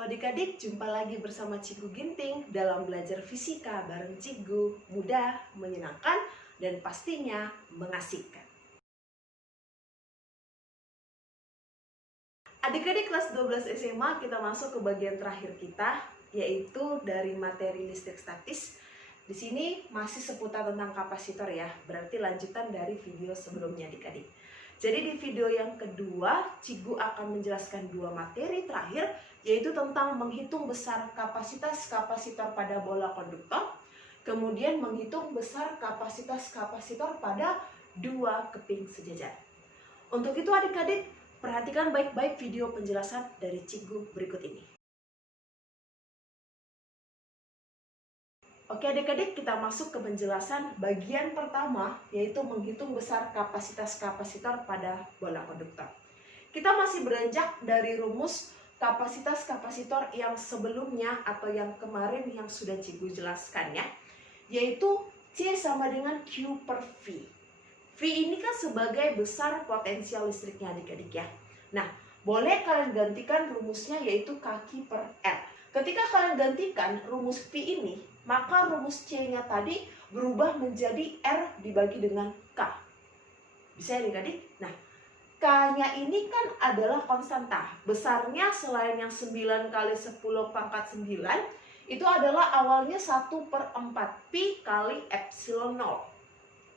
Halo adik-adik, jumpa lagi bersama Cikgu Ginting dalam belajar fisika bareng Cikgu. Mudah, menyenangkan, dan pastinya mengasihkan. Adik-adik kelas 12 SMA kita masuk ke bagian terakhir kita, yaitu dari materi listrik statis. Di sini masih seputar tentang kapasitor ya, berarti lanjutan dari video sebelumnya adik-adik. Jadi di video yang kedua, Cikgu akan menjelaskan dua materi terakhir, yaitu tentang menghitung besar kapasitas kapasitor pada bola konduktor, kemudian menghitung besar kapasitas kapasitor pada dua keping sejajar. Untuk itu adik-adik, perhatikan baik-baik video penjelasan dari Cikgu berikut ini. Oke adik-adik, kita masuk ke penjelasan bagian pertama, yaitu menghitung besar kapasitas kapasitor pada bola konduktor. Kita masih beranjak dari rumus kapasitas kapasitor yang sebelumnya atau yang kemarin yang sudah Cikgu jelaskan ya, yaitu C sama dengan Q per V. V ini kan sebagai besar potensial listriknya adik-adik ya. Nah, boleh kalian gantikan rumusnya yaitu kaki per R. Ketika kalian gantikan rumus V ini, maka rumus C-nya tadi berubah menjadi R dibagi dengan K. Bisa ya adik-adik? Nah, K-nya ini kan adalah konstanta. Besarnya selain yang 9 kali 10 pangkat 9, itu adalah awalnya 1/4 Pi kali epsilon 0.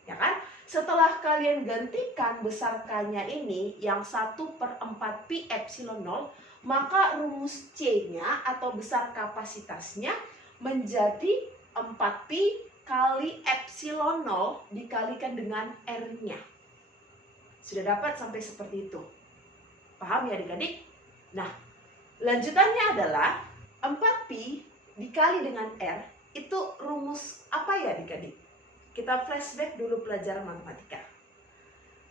Ya kan? Setelah kalian gantikan besar K-nya ini yang 1/4 Pi epsilon 0, maka rumus C-nya atau besar kapasitasnya menjadi 4 Pi kali epsilon 0 dikalikan dengan R-nya. Sudah dapat sampai seperti itu. Paham ya adik-adik? Nah, lanjutannya adalah 4 Pi dikali dengan R, itu rumus apa ya adik-adik? Kita flashback dulu pelajaran matematika.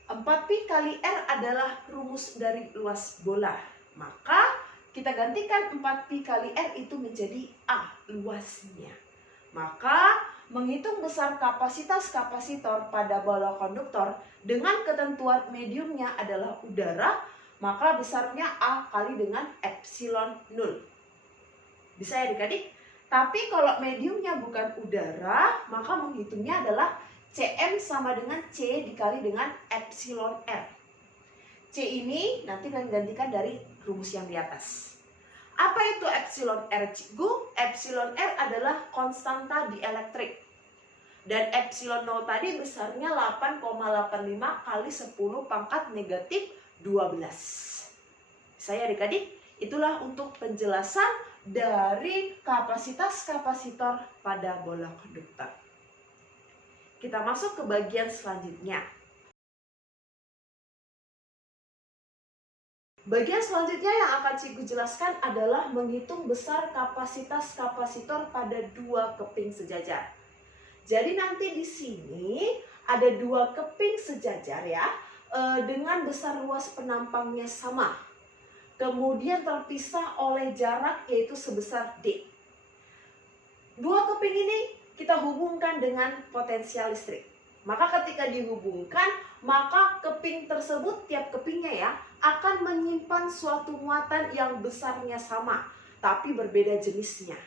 4 Pi kali R adalah rumus dari luas bola. Maka kita gantikan 4 Pi kali R itu menjadi A, luasnya. Maka menghitung besar kapasitas kapasitor pada bola konduktor dengan ketentuan mediumnya adalah udara, maka besarnya A kali dengan epsilon 0. Bisa ya adik-adik? Tapi kalau mediumnya bukan udara, maka menghitungnya adalah Cm sama dengan C dikali dengan epsilon R. C ini nanti kalian gantikan dari rumus yang di atas. Apa itu epsilon R, Cikgu? Epsilon R adalah konstanta dielektrik. Dan epsilon 0 tadi besarnya 8,85 kali 10 pangkat negatif 12. Saya adik-adik, itulah untuk penjelasan dari kapasitas kapasitor pada bola konduktor. Kita masuk ke bagian selanjutnya. Bagian selanjutnya yang akan Cikgu jelaskan adalah menghitung besar kapasitas kapasitor pada dua keping sejajar. Jadi nanti di sini ada dua keping sejajar ya, dengan besar luas penampangnya sama. Kemudian terpisah oleh jarak yaitu sebesar D. Dua keping ini kita hubungkan dengan potensial listrik. Maka ketika dihubungkan, maka keping tersebut, tiap kepingnya ya, akan menyimpan suatu muatan yang besarnya sama, tapi berbeda jenisnya.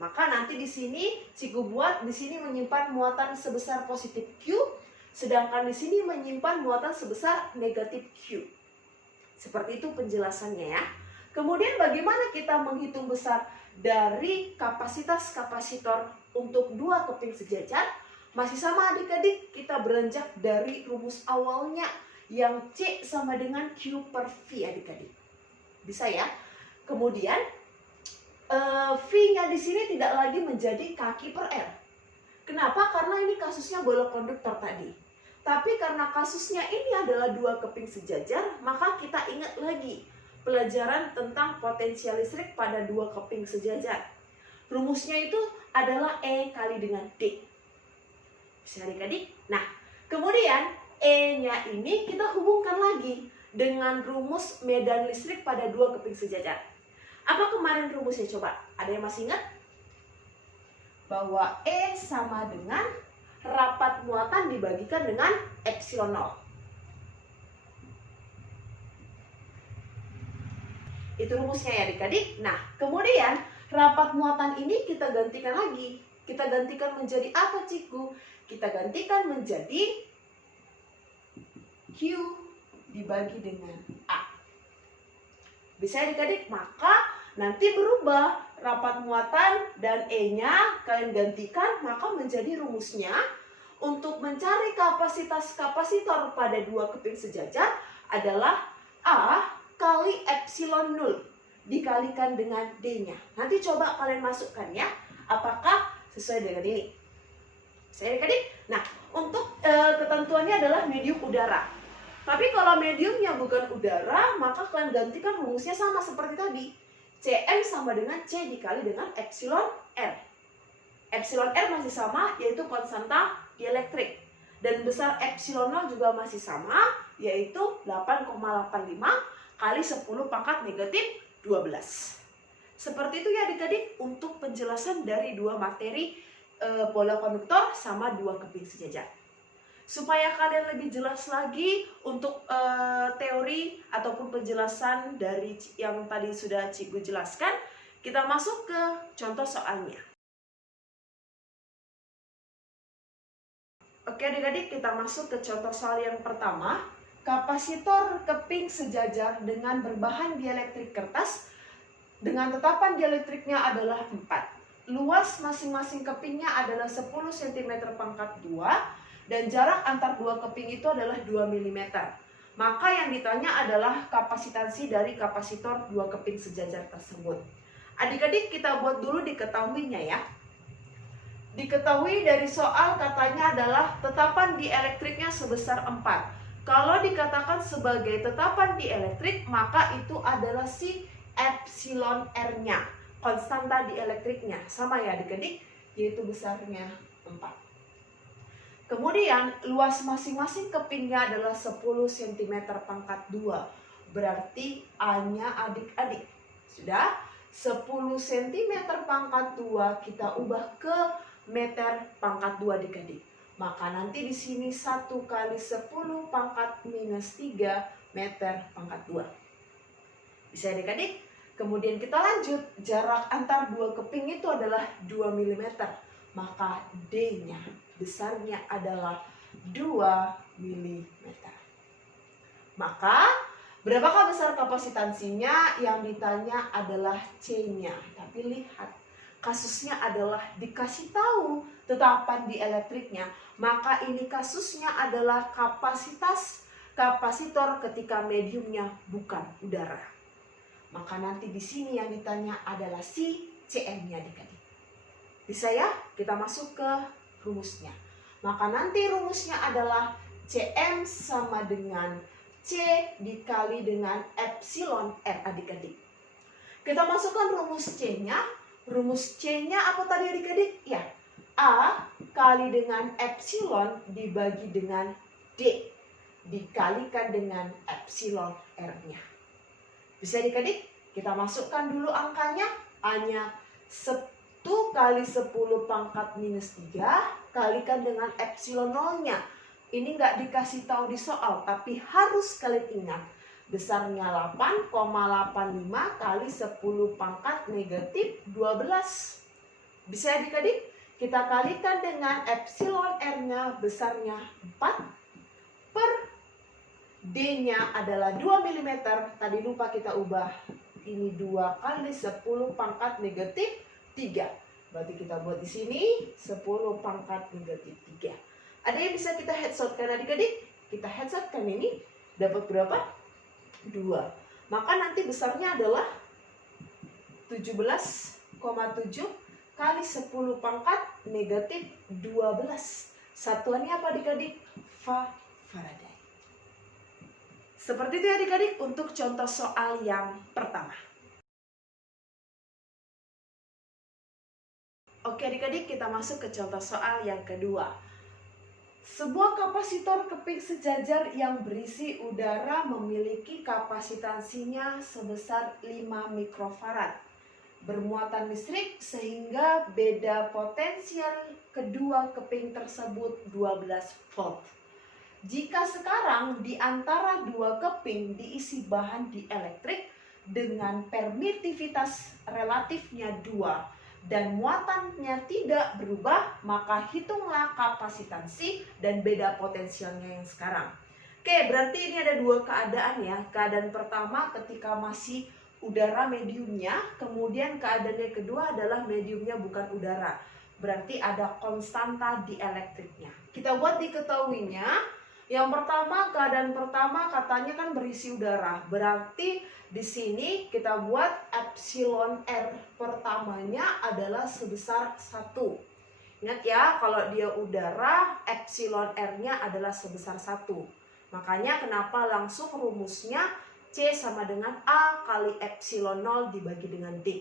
Maka nanti di sini Cikgu buat di sini menyimpan muatan sebesar positif Q, sedangkan di sini menyimpan muatan sebesar negatif Q. Seperti itu penjelasannya ya. Kemudian bagaimana kita menghitung besar dari kapasitas kapasitor untuk dua keping sejajar? Masih sama adik-adik, kita beranjak dari rumus awalnya yang C sama dengan Q per V adik-adik. Bisa ya? Kemudian V-nya di sini tidak lagi menjadi kaki per R. Kenapa? Karena ini kasusnya bola konduktor tadi. Tapi karena kasusnya ini adalah dua keping sejajar, maka kita ingat lagi pelajaran tentang potensial listrik pada dua keping sejajar. Rumusnya itu adalah E kali dengan D. Bisa adik-adik? Nah, kemudian E-nya ini kita hubungkan lagi dengan rumus medan listrik pada dua keping sejajar. Apa kemarin rumusnya coba? Ada yang masih ingat? Bahwa E sama dengan rapat muatan dibagikan dengan epsilon 0. Itu rumusnya ya adik-adik. Nah, kemudian rapat muatan ini kita gantikan lagi. Kita gantikan menjadi apa, Cikgu? Kita gantikan menjadi Q dibagi dengan A. Bisa adik-adik? Maka nanti berubah rapat muatan dan E-nya kalian gantikan, maka menjadi rumusnya untuk mencari kapasitas kapasitor pada dua keping sejajar adalah A kali epsilon 0 dikalikan dengan D-nya. Nanti coba kalian masukkan ya, apakah sesuai dengan ini. Saya adik-adik. Nah, untuk ketentuannya adalah medium udara. Tapi kalau mediumnya bukan udara, maka kalian gantikan rumusnya sama seperti tadi. Cm sama dengan C dikali dengan epsilon R. Epsilon R masih sama, yaitu konstanta dielektrik. Dan besar epsilon 0 juga masih sama, yaitu 8,85 kali 10 pangkat negatif 12. Seperti itu ya adik-adik untuk penjelasan dari dua materi bola konduktor sama dua keping sejajar. Supaya kalian lebih jelas lagi untuk teori ataupun penjelasan dari yang tadi sudah Cikgu jelaskan, kita masuk ke contoh soalnya. Oke adik-adik, kita masuk ke contoh soal yang pertama. Kapasitor keping sejajar dengan berbahan dielektrik kertas dengan tetapan dielektriknya adalah 4. Luas masing-masing kepingnya adalah 10 cm pangkat 2 dan jarak antar dua keping itu adalah 2 mm. Maka yang ditanya adalah kapasitansi dari kapasitor dua keping sejajar tersebut. Adik-adik kita buat dulu diketahuinya ya. Diketahui dari soal katanya adalah tetapan dielektriknya sebesar 4. Kalau dikatakan sebagai tetapan dielektrik, maka itu adalah si epsilon R-nya, konstanta dielektriknya. Sama ya adik-adik, yaitu besarnya 4. Kemudian luas masing-masing kepingnya adalah 10 cm pangkat 2. Berarti A-nya adik-adik. Sudah? 10 cm pangkat 2 kita ubah ke meter pangkat 2 adik-adik. Maka nanti di sini 1 kali 10 pangkat minus 3 meter pangkat 2. Bisa adik-adik? Kemudian kita lanjut. Jarak antar dua keping itu adalah 2 mm. Maka D-nya besarnya adalah 2 mm. Maka berapakah besar kapasitansinya? Yang ditanya adalah C-nya. Tapi lihat, kasusnya adalah dikasih tahu tetapan dielektriknya. Maka ini kasusnya adalah kapasitas kapasitor ketika mediumnya bukan udara. Maka nanti di sini yang ditanya adalah si Cm-nya adik-adik. Bisa ya? Kita masuk ke rumusnya. Maka nanti rumusnya adalah Cm sama dengan C dikali dengan epsilon R adik-adik. Kita masukkan rumus C-nya. Rumus C-nya apa tadi adik-adik? Ya, A kali dengan epsilon dibagi dengan D dikalikan dengan epsilon R-nya. Bisa adik-adik? Kita masukkan dulu angkanya. A-nya 1 kali 10 pangkat minus 3 kalikan dengan epsilon 0-nya. Ini nggak dikasih tahu di soal, tapi harus kalian ingat. Besarnya 8,85 kali 10 pangkat negatif 12. Bisa adik-adik? Kita kalikan dengan epsilon R-nya besarnya 4 per D-nya adalah 2 mm. Tadi lupa kita ubah. Ini 2 kali 10 pangkat negatif 3. Berarti kita buat di sini 10 pangkat negatif 3. Ada yang bisa kita headshotkan adik-adik? Kita headshotkan ini dapat berapa? 2. Maka nanti besarnya adalah 17,7 kali 10 pangkat negatif 12. Satuannya apa adik-adik? Faraday. Seperti itu adik-adik untuk contoh soal yang pertama. Oke adik-adik, kita masuk ke contoh soal yang kedua. Sebuah kapasitor keping sejajar yang berisi udara memiliki kapasitansinya sebesar 5 mikrofarad. Bermuatan listrik sehingga beda potensial kedua keping tersebut 12 volt. Jika sekarang di antara dua keping diisi bahan dielektrik dengan permitivitas relatifnya 2 dan muatannya tidak berubah, maka hitunglah kapasitansi dan beda potensialnya yang sekarang. Oke, berarti ini ada dua keadaan ya. Keadaan pertama ketika masih udara mediumnya, kemudian keadaan yang kedua adalah mediumnya bukan udara. Berarti ada konstanta dielektriknya. Kita buat diketahuinya. Yang pertama, keadaan pertama katanya kan berisi udara. Berarti di sini kita buat epsilon R pertamanya adalah sebesar 1. Ingat ya, kalau dia udara, epsilon R-nya adalah sebesar 1. Makanya kenapa langsung rumusnya C sama dengan A kali epsilon 0 dibagi dengan D.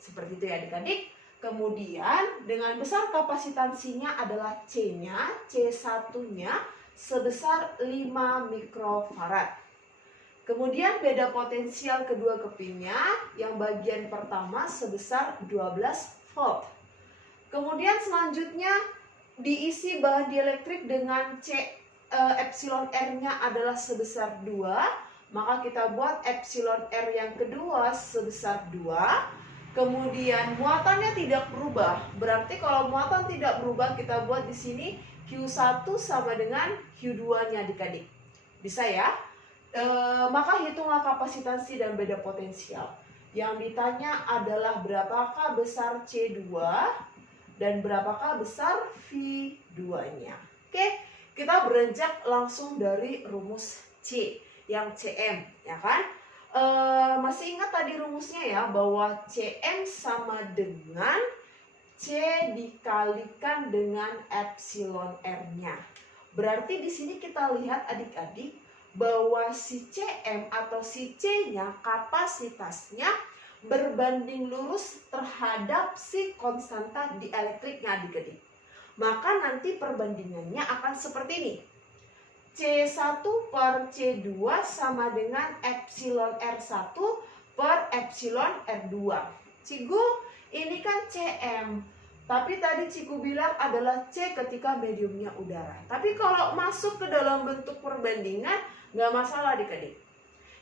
Seperti itu ya adik-adik. Kemudian dengan besar kapasitansinya adalah C-nya, C1-nya sebesar 5 mikrofarad. Kemudian beda potensial kedua kepingnya, yang bagian pertama sebesar 12 volt. Kemudian selanjutnya diisi bahan dielektrik dengan epsilon R-nya adalah sebesar 2, maka kita buat epsilon R yang kedua sebesar 2. Kemudian muatannya tidak berubah. Berarti kalau muatan tidak berubah, kita buat di sini Q1 sama dengan Q2-nya adik-adik. Bisa ya? Maka hitunglah kapasitansi dan beda potensial. Yang ditanya adalah berapakah besar C2 dan berapakah besar V2-nya. Oke, kita beranjak langsung dari rumus C yang Cm, ya kan? Masih ingat tadi rumusnya ya, bahwa Cm sama dengan C dikalikan dengan epsilon R-nya. Berarti di sini kita lihat adik-adik bahwa si Cm atau si C-nya kapasitasnya berbanding lurus terhadap si konstanta dielektriknya adik-adik. Maka nanti perbandingannya akan seperti ini. C1 per C2 sama dengan epsilon R1 per epsilon R2. Cigu, ini kan Cm. Tapi tadi Ciku bilang adalah C ketika mediumnya udara. Tapi kalau masuk ke dalam bentuk perbandingan, nggak masalah adik-adik.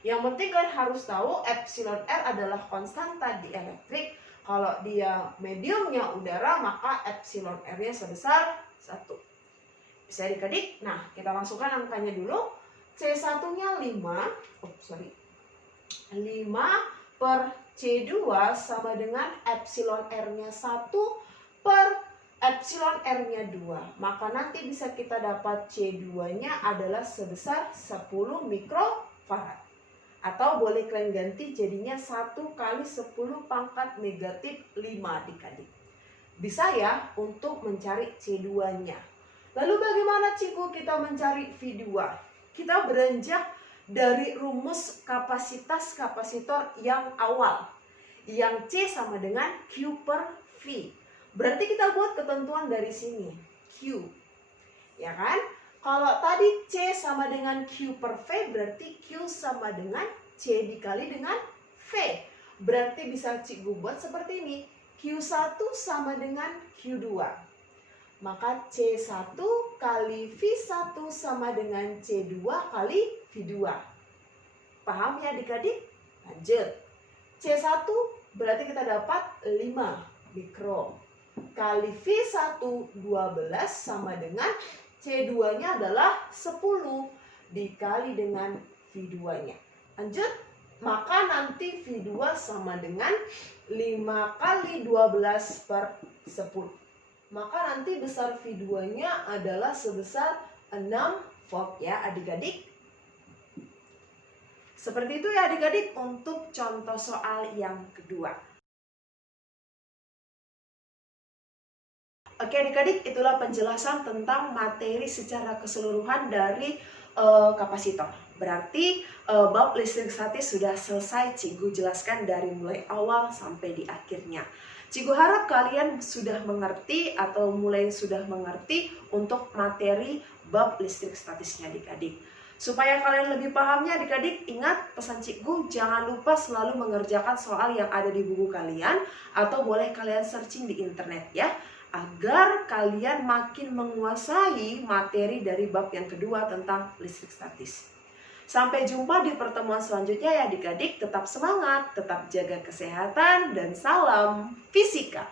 Yang penting kan harus tahu epsilon R adalah konstanta dielektrik. Kalau dia mediumnya udara, maka epsilon R-nya sebesar 1. Bisa adik-adik? Nah, kita masukkan angkanya dulu. C1-nya 5 per C2 sama dengan epsilon R-nya 1 per epsilon R-nya 2. Maka nanti bisa kita dapat C2-nya adalah sebesar 10 mikrofarad. Atau boleh kalian ganti jadinya 1 kali 10 pangkat negatif 5 adik-adik. Bisa ya untuk mencari C2-nya. Lalu bagaimana Ciku kita mencari V2? Kita beranjak dari rumus kapasitas kapasitor yang awal. Yang C sama dengan Q per V. Berarti kita buat ketentuan dari sini. Q. Ya kan? Kalau tadi C sama dengan Q per V, berarti Q sama dengan C dikali dengan V. Berarti bisa Ciku buat seperti ini. Q1 sama dengan Q2. Maka C1 kali V1 sama dengan C2 kali V2. Paham ya adik-adik? Lanjut. C1 berarti kita dapat 5 mikro. Kali V1 12 sama dengan C2-nya adalah 10 dikali dengan V2-nya. Lanjut. Maka nanti V2 sama dengan 5 kali 12 per 10. Maka nanti besar V2-nya adalah sebesar 6 volt ya adik-adik. Seperti itu ya adik-adik untuk contoh soal yang kedua. Oke adik-adik, itulah penjelasan tentang materi secara keseluruhan dari kapasitor. Berarti bab listrik statis sudah selesai Cigu jelaskan dari mulai awal sampai di akhirnya. Cigu harap kalian sudah mengerti atau mulai sudah mengerti untuk materi bab listrik statisnya adik-adik. Supaya kalian lebih pahamnya adik-adik, ingat pesan Cigu, jangan lupa selalu mengerjakan soal yang ada di buku kalian atau boleh kalian searching di internet ya, agar kalian makin menguasai materi dari bab yang kedua tentang listrik statis. Sampai jumpa di pertemuan selanjutnya ya adik-adik. Tetap semangat, tetap jaga kesehatan, dan salam fisika.